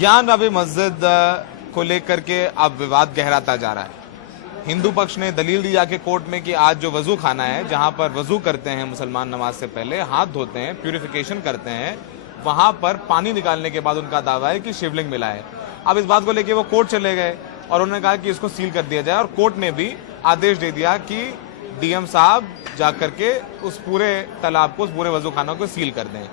ज्ञानवापी मस्जिद को लेकर के अब विवाद गहराता जा रहा है। हिंदू पक्ष ने दलील दी जाके कोर्ट में कि आज जो वजू खाना है, जहां पर वजू करते हैं मुसलमान नमाज से पहले, हाथ धोते हैं, प्यूरिफिकेशन करते हैं, वहां पर पानी निकालने के बाद उनका दावा है कि शिवलिंग मिला है। अब इस बात को लेकर वो कोर्ट चले गए और उन्होंने कहा कि इसको सील कर दिया जाए, और कोर्ट ने भी आदेश दे दिया कि डीएम साहब जाकर के उस पूरे तालाब को, उस पूरे वजू खाना को सील कर दें।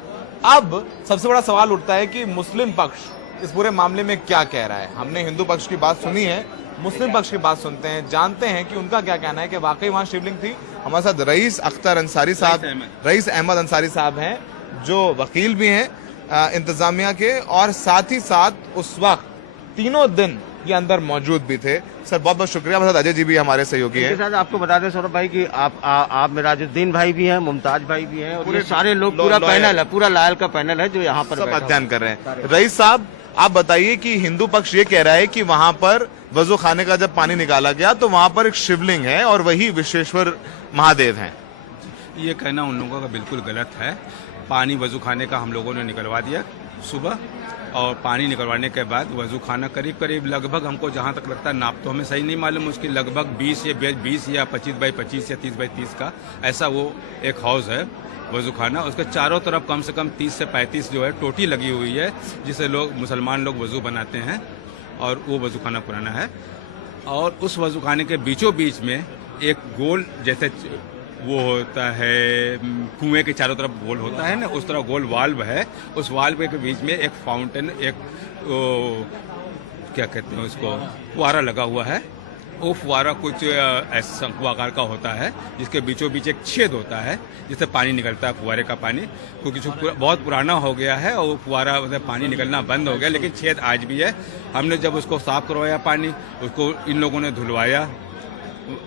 अब सबसे बड़ा सवाल उठता है कि मुस्लिम पक्ष इस पूरे मामले में क्या कह रहा है। हमने हिंदू पक्ष की बात सुनी है, मुस्लिम पक्ष की बात सुनते हैं, जानते हैं कि उनका क्या कहना है कि वाकई वहां शिवलिंग थी। हमारे साथ रईस अहमद अंसारी साहब हैं, जो वकील भी हैं इंतजामिया के, और साथ ही साथ उस वक्त तीनों दिन ये अंदर मौजूद भी थे। सर बहुत बहुत शुक्रिया। हमारे साथ अजय जी भी हमारे सहयोगी हैं। सर आपको बता दें सौरभ भाई कि आप मिराजुद्दीन भाई भी हैं, मुमताज भाई भी हैं, और ये सारे लोग, पूरा पैनल है, पूरा लायल का पैनल है जो यहाँ पर सब अध्ययन कर रहे हैं। रईस साहब आप बताइए कि हिंदू पक्ष ये कह रहा है कि वहां पर वजू खाने का जब पानी निकाला गया तो वहां पर एक शिवलिंग है और वही विश्वेश्वर महादेव हैं। ये कहना उन लोगों का बिल्कुल गलत है। पानी वजू खाने का हम लोगों ने निकलवा दिया सुबह, और पानी निकलवाने के बाद वजू खाना करीब लगभग, हमको जहां तक लगता है, नाप तो हमें सही नहीं मालूम, उसकी लगभग 20 या 25 बाई 25 या 30 बाई 30 का ऐसा वो एक हाउस है वजू खाना। उसके चारों तरफ कम से कम 30 से 35 जो है टोटी लगी हुई है, जिसे मुसलमान लोग वजू बनाते हैं, और वो वजू खाना पुराना है। और उस वजू खाने के बीचों बीच में एक गोल, जैसे वो होता है कुएं के चारों तरफ गोल होता है ना, उस तरह गोल वाल्व है। उस वाल्व के बीच में एक फाउंटेन, एक क्या कहते हैं उसको, फुवारा लगा हुआ है। वो फुवारा कुछ ऐसा शंकु आकार का होता है, जिसके बीचों बीच एक छेद होता है जिससे पानी निकलता है, फुवारे का पानी, क्योंकि बहुत पुराना हो गया है और वो फुवारा पानी निकलना बंद हो गया, लेकिन छेद आज भी है। हमने जब उसको साफ करवाया पानी, उसको इन लोगों ने धुलवाया,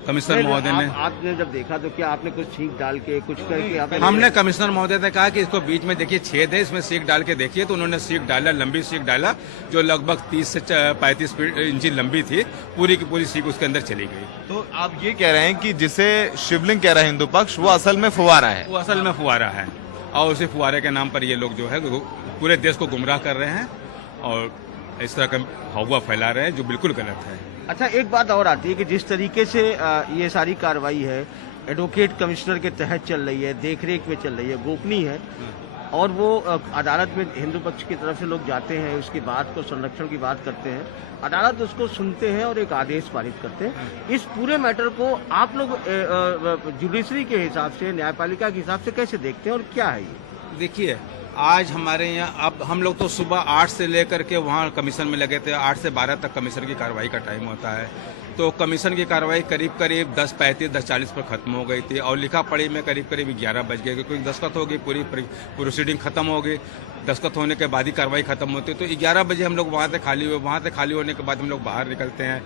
कमिश्नर महोदय ने। आपने जब देखा तो क्या आपने कुछ सीख डाल के कुछ करके हमने कमिश्नर महोदय से कहा कि इसको बीच में देखिए छेद है, इसमें सीख डाल के देखिए, तो उन्होंने सीख डाला, लंबी सीख डाला, जो लगभग 30 से 35 इंची लंबी थी। पूरी की पूरी सीख उसके अंदर चली गई। तो आप ये कह रहे हैं कि जिसे शिवलिंग कह रहा है हिंदू पक्ष, वो असल में फुवारा है? वो असल में फुवारा है, और उसी फुवारे के नाम पर ये लोग जो है पूरे देश को गुमराह कर रहे हैं और इस तरह का हवा फैला रहे हैं, जो बिल्कुल गलत है। अच्छा, एक बात और आती है कि जिस तरीके से ये सारी कार्रवाई है एडवोकेट कमिश्नर के तहत चल रही है, देखरेख में चल रही है, गोपनीय है, और वो अदालत में हिंदू पक्ष की तरफ से लोग जाते हैं, उसकी बात को, संरक्षण की बात करते हैं, अदालत उसको सुनते हैं और एक आदेश पारित करते हैं। इस पूरे मैटर को आप लोग जुडिशरी के हिसाब से, न्यायपालिका के हिसाब से कैसे देखते हैं और क्या है ये? देखिए, आज हमारे यहाँ, अब हम लोग तो सुबह 8 से लेकर के वहाँ कमीशन में लगे थे। 8 से 12 तक कमीशन की कार्रवाई का टाइम होता है। तो कमीशन की कार्रवाई करीब 10:35, 10:40 पर खत्म हो गई थी, और लिखा पढ़ी में करीब 11 बज गए, क्योंकि दस्तखत हो गई, पूरी प्रोसीडिंग खत्म हो गई। दस्तखत होने के बाद ही कार्रवाई खत्म होती है। तो 11 बजे हम लोग वहाँ से खाली हुए। वहाँ से खाली होने के बाद हम लोग बाहर निकलते हैं।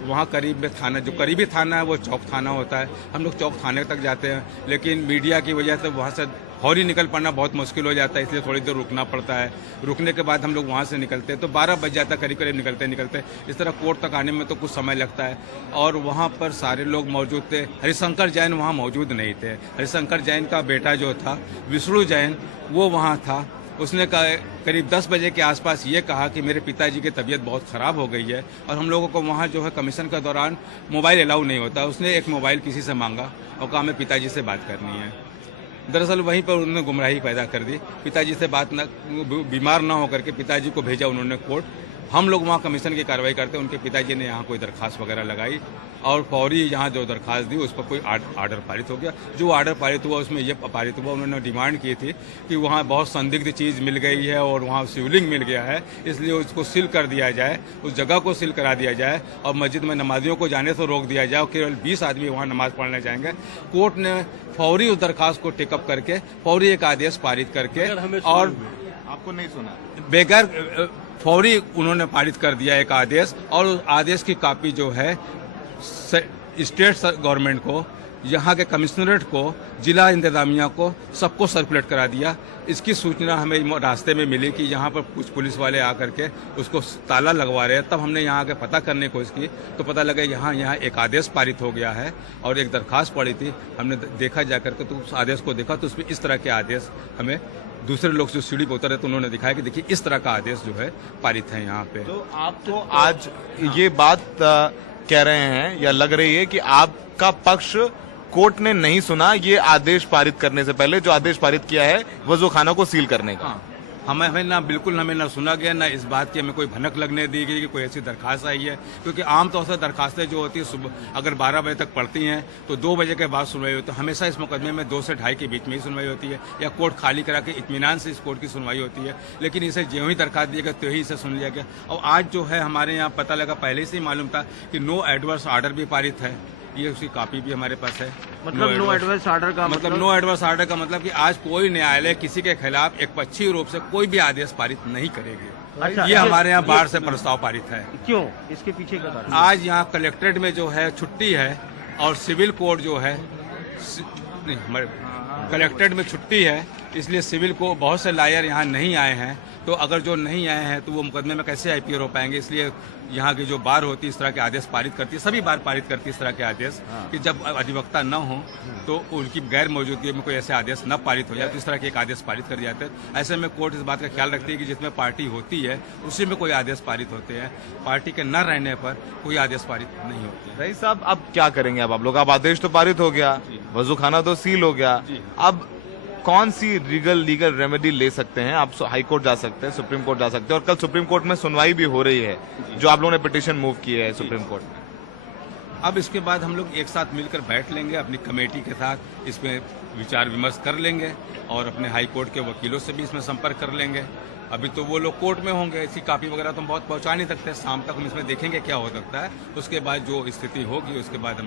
वहाँ करीब में थाना, जो करीबी थाना है वो चौक थाना होता है, हम लोग चौक थाने तक जाते हैं, लेकिन मीडिया की वजह से वहाँ से फौरी निकल पाना बहुत मुश्किल हो जाता है, इसलिए थोड़ी देर रुकना पड़ता है। रुकने के बाद हम लोग वहाँ से निकलते हैं तो 12 बज जाता है, करीब निकलते। इस तरह कोर्ट तक आने में तो कुछ समय लगता है। और वहाँ पर सारे लोग मौजूद थे। हरिशंकर जैन वहाँ मौजूद नहीं थे। हरिशंकर जैन का बेटा जो था विष्णु जैन, वो वहाँ था। उसने करीब 10 बजे के आसपास ये कहा कि मेरे पिताजी की तबीयत बहुत ख़राब हो गई है, और हम लोगों को वहाँ जो है कमीशन के दौरान मोबाइल अलाउ नहीं होता। उसने एक मोबाइल किसी से मांगा और कहा हमें पिताजी से बात करनी है। दरअसल वहीं पर उन्होंने गुमराही पैदा कर दी। पिताजी से बात बीमार ना होकर के पिताजी को भेजा उन्होंने कोर्ट। हम लोग वहाँ कमीशन की कार्रवाई करते, उनके पिताजी ने यहाँ कोई दरखास्त वगैरह लगाई, और फौरी यहाँ जो दरखास्त दी उस पर कोई आर्डर पारित हो गया। जो आर्डर पारित हुआ उसमें ये पारित हुआ, उन्होंने डिमांड की थी कि वहाँ बहुत संदिग्ध चीज़ मिल गई है और वहाँ शिवलिंग मिल गया है, इसलिए उसको सील कर दिया जाए, उस जगह को सील करा दिया जाए, और मस्जिद में नमाजियों को जाने से रोक दिया जाए, और केवल 20 आदमी वहाँ नमाज पढ़ने जाएंगे। कोर्ट ने फौरी उस दरखास्त को टेकअप करके फौरी एक आदेश पारित करके, और आपको नहीं सुना, बेगर फौरी उन्होंने पारित कर दिया एक आदेश, और उस आदेश की कॉपी जो है स्टेट गवर्नमेंट को, यहाँ के कमिश्नरेट को, जिला इंतजामिया को, सबको सर्कुलेट करा दिया। इसकी सूचना हमें रास्ते में मिली कि यहाँ पर कुछ पुलिस वाले आकर के उसको ताला लगवा रहे हैं। तब हमने यहाँ आके पता करने की कोशिश की तो पता लगा यहाँ एक आदेश पारित हो गया है और एक दरखास्त पड़ी थी। हमने देखा जाकर के, तो उस आदेश को देखा तो उसमें इस तरह के आदेश हमें दूसरे लोग जो सीढ़ी पर उतरे तो उन्होंने दिखाया कि देखिए इस तरह का आदेश जो है पारित है यहाँ पे। तो आप तो आज ये बात कह रहे हैं या लग रही है कि आपका पक्ष कोर्ट ने नहीं सुना ये आदेश पारित करने से पहले, जो आदेश पारित किया है वजूखाना को सील करने का। हाँ, हमें ना सुना गया, ना इस बात की हमें कोई भनक लगने दी गई कि कोई ऐसी दरखास्त आई है, क्योंकि आमतौर से दरखास्तें जो होती है सुबह अगर 12 बजे तक पड़ती हैं तो 2 बजे के बाद सुनवाई होती है। हमेशा इस मुकदमे में 2 से 2:30 के बीच में ही सुनवाई होती है, या कोर्ट खाली करा के इत्मीनान से इस कोर्ट की सुनवाई होती है। लेकिन इसे ज्यों ही दरखास्त दिया गया त्यों ही इसे सुन लिया गया। और आज जो है हमारे यहाँ पता लगा, पहले से ही मालूम था कि नो एडवर्स ऑर्डर भी पारित है, ये उसकी कॉपी भी हमारे पास है। मतलब नो एडवर्स ऑर्डर का मतलब नो एडवर्स ऑर्डर का मतलब कि आज कोई न्यायालय किसी के खिलाफ एकपक्षीय रूप से कोई भी आदेश पारित नहीं करेगी। अच्छा, ये हमारे यहाँ बाहर से प्रस्ताव पारित है। क्यों, इसके पीछे का कारण? आज यहाँ कलेक्ट्रेट में जो है छुट्टी है और सिविल कोर्ट जो है नहीं, हमारे कलेक्ट्रेट में छुट्टी है, इसलिए सिविल को बहुत से लॉयर यहाँ नहीं आए हैं। तो अगर जो नहीं आए हैं तो वो मुकदमे में कैसे आईपीआर हो पाएंगे? इसलिए यहाँ की जो बार होती है इस तरह के आदेश पारित करती है, सभी बार पारित करती है इस तरह के आदेश कि जब अधिवक्ता न हो तो उनकी गैर मौजूदगी में कोई ऐसे आदेश न पारित हो जाए तो इस तरह के एक आदेश पारित कर जाते हैं। ऐसे में कोर्ट इस बात का ख्याल रखती है कि जिसमें पार्टी होती है उसी में कोई आदेश पारित होते हैं, पार्टी के न रहने पर कोई आदेश पारित नहीं होते। भाई साहब, अब क्या करेंगे आप लोग? अब आदेश तो पारित हो गया, वजूखाना तो सील हो गया, अब कौन सी लीगल रेमेडी ले सकते हैं? आप हाई कोर्ट जा सकते हैं, सुप्रीम कोर्ट जा सकते हैं, और कल सुप्रीम कोर्ट में सुनवाई भी हो रही है, जो आप लोगों ने पिटीशन मूव की है सुप्रीम कोर्ट में। अब इसके बाद हम लोग एक साथ मिलकर बैठ लेंगे, अपनी कमेटी के साथ इसमें विचार विमर्श कर लेंगे और अपने हाई कोर्ट के वकीलों से भी इसमें संपर्क कर लेंगे। अभी तो वो लोग कोर्ट में होंगे, इसकी कॉपी वगैरह तो हम बहुत पहुंचा नहीं सकते, शाम तक हम इसमें देखेंगे क्या हो सकता है। उसके बाद जो स्थिति होगी उसके बाद हम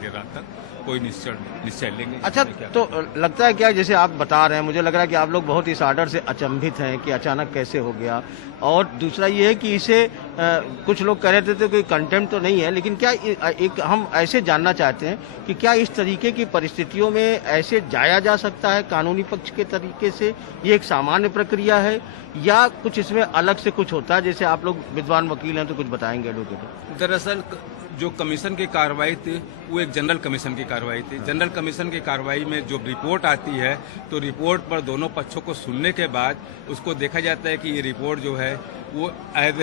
देर रात तक कोई निश्चय लेंगे। अच्छा, तो लगता है क्या, जैसे आप बता रहे हैं, मुझे लग रहा है कि आप लोग बहुत इस आर्डर से अचंभित हैं कि अचानक कैसे हो गया। और दूसरा ये है कि इसे कुछ लोग कह रहे थे तो कोई कंटेम्प्ट तो नहीं है, लेकिन क्या एक हम ऐसे जानना चाहते हैं कि क्या इस तरीके की परिस्थितियों में ऐसे जाया जा सकता है कानूनी पक्ष के तरीके से? ये एक सामान्य प्रक्रिया है या कुछ इसमें अलग से कुछ होता है? जैसे आप लोग विद्वान वकील हैं तो कुछ बताएंगे एडवोकेट। दरअसल जो कमीशन की कार्रवाई थी वो एक जनरल कमीशन की कार्रवाई थी। जनरल कमीशन की कार्रवाई में जो रिपोर्ट आती है तो रिपोर्ट पर दोनों पक्षों को सुनने के बाद उसको देखा जाता है कि ये रिपोर्ट जो है वो एज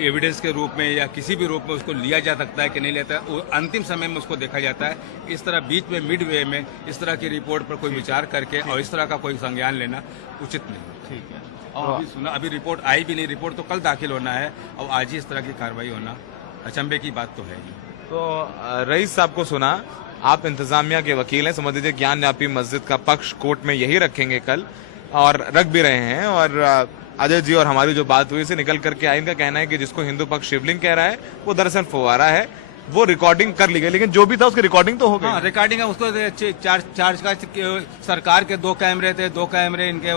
एविडेंस के रूप में या किसी भी रूप में उसको लिया जा सकता है कि नहीं लेता है, वो अंतिम समय में उसको देखा जाता है। इस तरह बीच में मिड वे में इस तरह की रिपोर्ट पर कोई विचार करके और इस तरह का कोई संज्ञान लेना उचित नहीं। ठीक है, और अभी रिपोर्ट आई भी नहीं, रिपोर्ट तो कल दाखिल होना है और आज ही इस तरह की कार्रवाई होना अचंभे की बात तो है ही। तो रईस साहब को सुना, आप इंतजामिया के वकील हैं, समझ लीजिए ज्ञान न्यापी मस्जिद का पक्ष कोर्ट में यही रखेंगे कल, और रख भी रहे हैं। और अजय जी और हमारी जो बात हुई इसे निकल करके आया, इनका कहना है कि जिसको हिंदू पक्ष शिवलिंग कह रहा है वो दरअसल फुवारा है, वो रिकॉर्डिंग कर ली गई, लेकिन जो भी था उसकी रिकॉर्डिंग तो हो गई। हाँ, रिकॉर्डिंग है, उसको चार्ज का सरकार के 2 कैमरे थे, 2 कैमरे इनके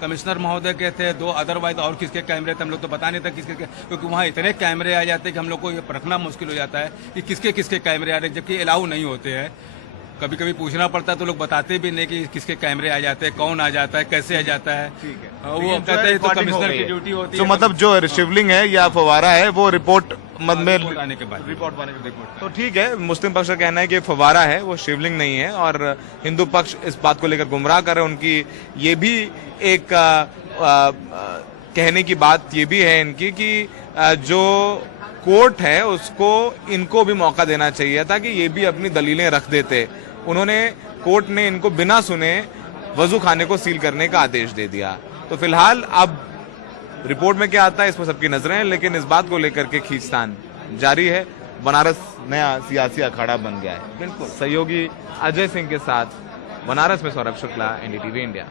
कमिश्नर महोदय के थे, 2 अदरवाइज और किसके कैमरे थे हम लोग तो बता नहीं था किसके, क्योंकि वहाँ इतने कैमरे आ जाते हैं कि हम लोग को ये परखना मुश्किल हो जाता है कि किसके किसके कैमरे आ रहे हैं, जबकि अलाउ नहीं होते हैं। कभी कभी पूछना पड़ता है तो लोग बताते भी नहीं कि किसके कैमरे आ जाते हैं, कौन आ जाता है, कैसे आ जाता है। ठीक है, वो कहते हैं तो कमिश्नर की ड्यूटी होती है। तो मतलब जो शिवलिंग है या फवारा है वो रिपोर्ट में आने के बाद तो ठीक है। मुस्लिम पक्ष का कहना है कि फवारा है, वो शिवलिंग नहीं है, और हिंदू पक्ष इस बात को लेकर गुमराह कर रहे हैं। उनकी ये भी एक कहने की बात ये भी है इनकी कि जो कोर्ट है उसको इनको भी मौका देना चाहिए था कि ये भी अपनी दलीलें रख देते। उन्होंने, कोर्ट ने इनको बिना सुने वजू खाने को सील करने का आदेश दे दिया। तो फिलहाल अब रिपोर्ट में क्या आता है इस पर सबकी नजरें हैं, लेकिन इस बात को लेकर के खींचतान जारी है। बनारस नया सियासी अखाड़ा बन गया है। बिल्कुल सहयोगी अजय सिंह के साथ बनारस में सौरभ शुक्ला, एनडीटीवी इंडिया।